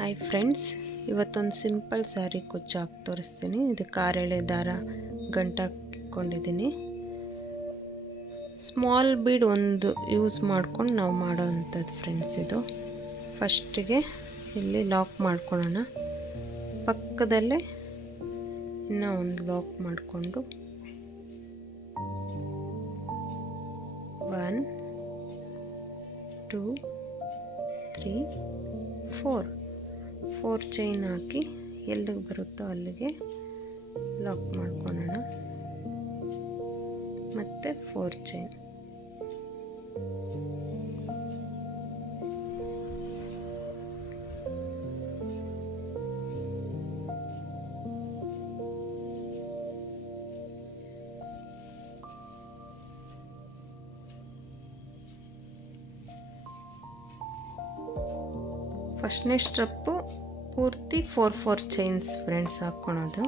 Hi friends, ಇವತ್ತೊಂದು simple sari ಕುಚ್ಚು ಹಾಕಿ ತೋರಿಸ್ತೀನಿ. ಇದಕ್ಕೆ 6 ಎಳೆ ದಾರ ಗಂಟಾಕಿಕೊಂಡಿದ್ದೀನಿ. ಸ್ಮಾಲ್ ಬೀಡ್ ಒಂದು ಯೂಸ್ ಮಾಡ್ಕೊಂಡು ನಾವು ಮಾಡೋವಂಥದ್ದು ಫ್ರೆಂಡ್ಸ್. ಇದು ಫಸ್ಟಿಗೆ ಇಲ್ಲಿ ಲಾಕ್ ಮಾಡ್ಕೊಳ್ಳೋಣ. ಪಕ್ಕದಲ್ಲೇ ಇನ್ನೂ ಒಂದು ಲಾಕ್ ಮಾಡಿಕೊಂಡು 1 2 3 4 ಚೈನ್ ಹಾಕಿ ಎಲ್ಲಿಗೆ ಬರುತ್ತೋ ಅಲ್ಲಿಗೆ ಲಾಕ್ ಮಾಡ್ಕೊಳ್ಳೋಣ. ಮತ್ತು 4 ಚೈನ್. ಫಸ್ಟ್ನೇ ಸ್ಟೆಪ್ಪು ಪೂರ್ತಿ 4 ಚೈನ್ಸ್ ಫ್ರೆಂಡ್ಸ್ ಹಾಕ್ಕೊಳೋದು.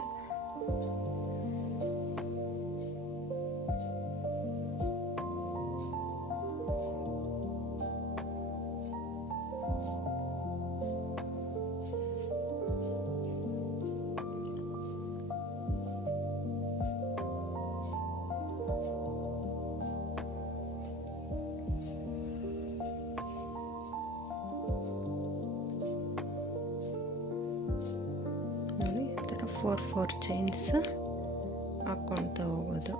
ನೋಡಿ, ಈ ಥರ 4 ಚೈನ್ಸ್ ಹಾಕ್ಕೊಳ್ತಾ ಹೋಗೋದು.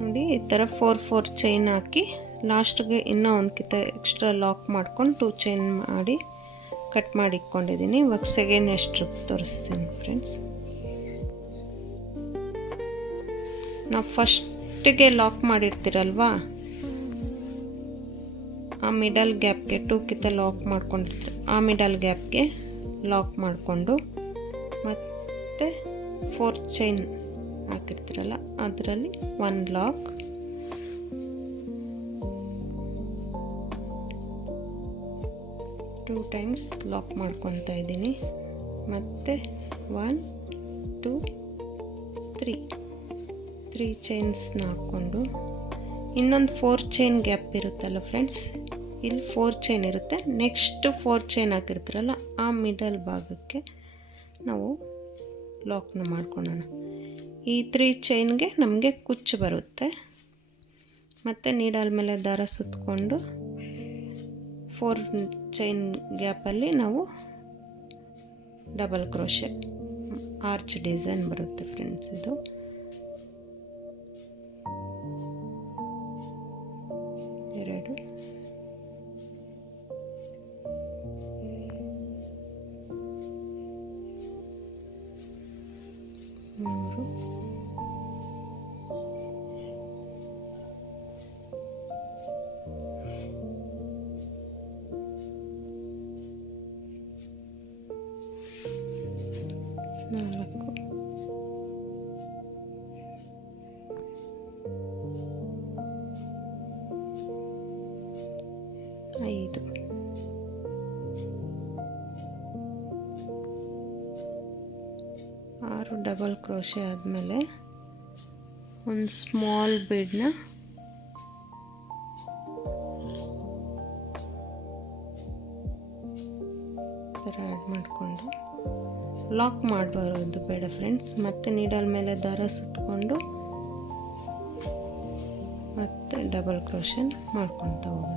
ನೋಡಿ, ಈ ಥರ 4 ಚೈನ್ ಹಾಕಿ ಲಾಸ್ಟ್ಗೆ ಇನ್ನೂ ಒಂದು ಕಿತ್ತ ಎಕ್ಸ್ಟ್ರಾ ಲಾಕ್ ಮಾಡ್ಕೊಂಡು 2 ಚೈನ್ ಮಾಡಿ ಕಟ್ ಮಾಡಿ ಇಟ್ಕೊಂಡಿದ್ದೀನಿ. ಇವಾಗ ಸೆಕೆಂಡ್ ಸ್ಟ್ರಿಪ್ ತೋರಿಸ್ತೀನಿ ಫ್ರೆಂಡ್ಸ್. ನಾವು ಫಸ್ಟಿಗೆ ಲಾಕ್ ಮಾಡಿರ್ತೀರಲ್ವಾ, ಆ ಮಿಡಲ್ ಗ್ಯಾಪ್ಗೆ 2 ಕಿತ್ತ ಲಾಕ್ ಮಾಡ್ಕೊಂಡಿರ್ತೀರ, ಆ ಮಿಡಲ್ ಗ್ಯಾಪ್ಗೆ ಲಾಕ್ ಮಾಡಿಕೊಂಡು ಮತ್ತು 4 ಚೈನ್ ಹಾಕಿರ್ತೀರಲ್ಲ ಅದರಲ್ಲಿ 1 ಲಾಕ್, 2 ಟೈಮ್ಸ್ ಲಾಕ್ ಮಾಡ್ಕೊತಾ ಇದ್ದೀನಿ. ಮತ್ತು 1 2 3 ಚೈನ್ಸ್ನ ಹಾಕ್ಕೊಂಡು ಇನ್ನೊಂದು 4 ಚೈನ್ ಗ್ಯಾಪ್ ಇರುತ್ತಲ್ಲ ಫ್ರೆಂಡ್ಸ್, ಇಲ್ಲಿ 4 ಚೈನ್ ಇರುತ್ತೆ. ನೆಕ್ಸ್ಟ್ 4 ಚೈನ್ ಹಾಕಿರ್ತೀರಲ್ಲ ಆ ಮಿಡಲ್ ಭಾಗಕ್ಕೆ ನಾವು ಲಾಕ್ನ ಮಾಡ್ಕೊಳ್ಳೋಣ. ಈ 3 ಚೈನ್ಗೆ ನಮಗೆ ಕುಚ್ಚು ಬರುತ್ತೆ. ಮತ್ತು ನೀಡಲ್ ಮೇಲೆ ದಾರ ಸುತ್ತಕೊಂಡು 4 ಚೈನ್ ಗ್ಯಾಪಲ್ಲಿ ನಾವು ಡಬಲ್ ಕ್ರೋಶೆ ಆರ್ಚ್ ಡಿಸೈನ್ ಬರುತ್ತೆ ಫ್ರೆಂಡ್ಸ್. ಇದು ಎರಡು, 3, 4, 5. 6 ಡಬಲ್ ಕ್ರೋಶೆ ಆದಮೇಲೆ ಒಂದು ಸ್ಮಾಲ್ ಬೀಡನ್ನ ಥರ ಆ್ಯಡ್ ಮಾಡಿಕೊಂಡು ಲಾಕ್ ಮಾಡಬಾರೋದು ಬೇಡ ಫ್ರೆಂಡ್ಸ್. ಮತ್ತು ನೀಡಲ್ ಮೇಲೆ ದಾರ ಸುತ್ತಕೊಂಡು ಮತ್ತು ಡಬಲ್ ಕ್ರೋಶನ್ ಮಾಡ್ಕೊತಾ ಹೋಗೋಣ.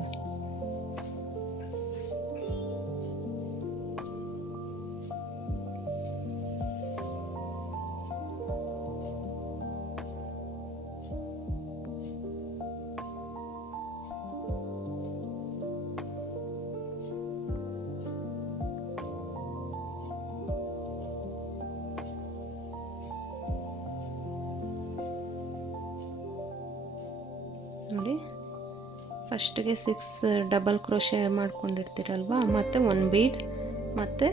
ನೋಡಿ, ಫಸ್ಟಿಗೆ 6 ಡಬಲ್ ಕ್ರೋಶೆ ಮಾಡ್ಕೊಂಡಿರ್ತೀರಲ್ವ, ಮತ್ತು 1 ಬೀಡ್ ಮತ್ತು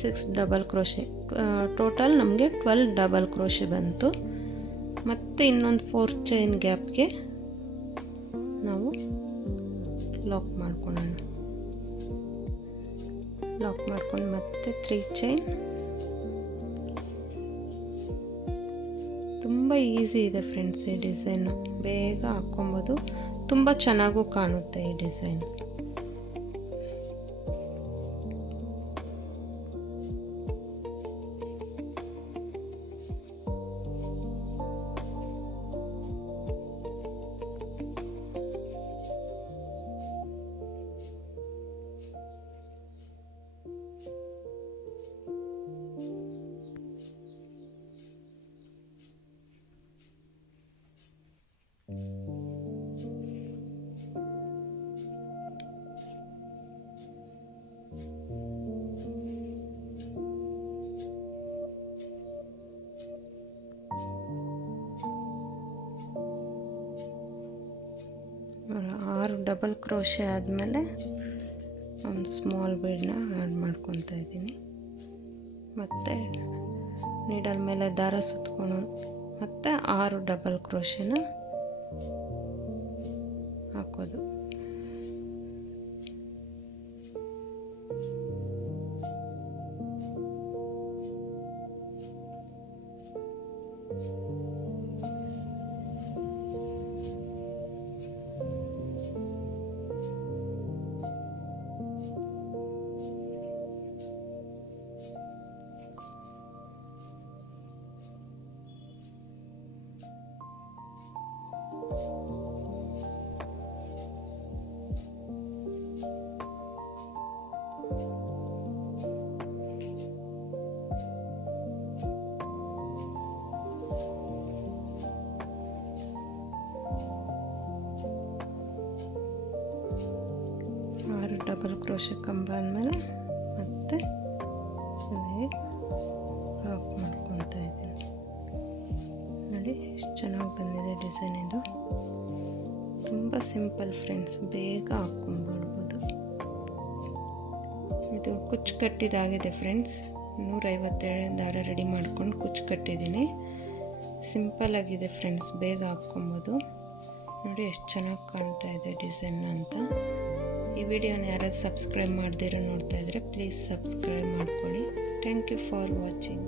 6 ಡಬಲ್ ಕ್ರೋಶೆ, ಟೋಟಲ್ ನಮಗೆ 12 ಡಬಲ್ ಕ್ರೋಶೆ ಬಂತು. ಮತ್ತು ಇನ್ನೊಂದು 4 ಚೈನ್ ಗ್ಯಾಪ್ಗೆ ನಾವು ಲಾಕ್ ಮಾಡ್ಕೊಳ್ಳೋಣ. ಲಾಕ್ ಮಾಡ್ಕೊಂಡು ಮತ್ತೆ 3 ಚೈನ್. ತುಂಬ ಈಸಿ ಇದೆ ಫ್ರೆಂಡ್ಸ್ ಈ ಡಿಸೈನು, ಬೇಗ ಹಾಕ್ಕೊಬೋದು, ತುಂಬ ಚೆನ್ನಾಗೂ ಕಾಣುತ್ತೆ ಈ ಡಿಸೈನ್. ಡಬಲ್ ಕ್ರೋಶೆ ಆದಮೇಲೆ ಒಂದು ಸ್ಮಾಲ್ ಬೀಡನ್ನ ಆ್ಯಡ್ ಮಾಡ್ಕೊತಾ ಇದ್ದೀನಿ. ಮತ್ತು ನೀಡಲ್ ಮೇಲೆ ದಾರ ಸುತ್ಕೊಂಡು ಮತ್ತು 6 ಡಬಲ್ ಕ್ರೋಶೆನ ಹಾಕೋದು. ಡಬಲ್ ಕ್ರೋಶೆ ಕಂಬ ಆದಮೇಲೆ ಮತ್ತೆ ಲಾಕ್ ಮಾಡ್ಕೊತಾ ಇದ್ದೀನಿ. ನೋಡಿ ಎಷ್ಟು ಚೆನ್ನಾಗಿ ಬಂದಿದೆ ಡಿಸೈನ್. ಇದು ತುಂಬ ಸಿಂಪಲ್ ಫ್ರೆಂಡ್ಸ್, ಬೇಗ ಹಾಕ್ಕೊಂಡ್ಬಿಡ್ಬೋದು. ಇದು ಕುಚ್ಚು ಕಟ್ಟಿದಾಗಿದೆ ಫ್ರೆಂಡ್ಸ್. 157 ದಾರ ರೆಡಿ ಮಾಡ್ಕೊಂಡು ಕುಚ್ಚು ಕಟ್ಟಿದ್ದೀನಿ. ಸಿಂಪಲ್ಲಾಗಿದೆ ಫ್ರೆಂಡ್ಸ್, ಬೇಗ ಹಾಕ್ಕೊಬೋದು. ನೋಡಿ ಎಷ್ಟು ಚೆನ್ನಾಗಿ ಕಾಣ್ತಾ ಇದೆ ಡಿಸೈನ್ ಅಂತ. ಈ ವಿಡಿಯೋನ ಯಾರಾದ್ರು ಸಬ್ಸ್ಕ್ರೈಬ್ ಮಾಡ್ದಿರೋ ನೋಡ್ತಾ ಇದ್ದರೆ ಪ್ಲೀಸ್ ಸಬ್ಸ್ಕ್ರೈಬ್ ಮಾಡ್ಕೊಳ್ಳಿ. Thank you for watching.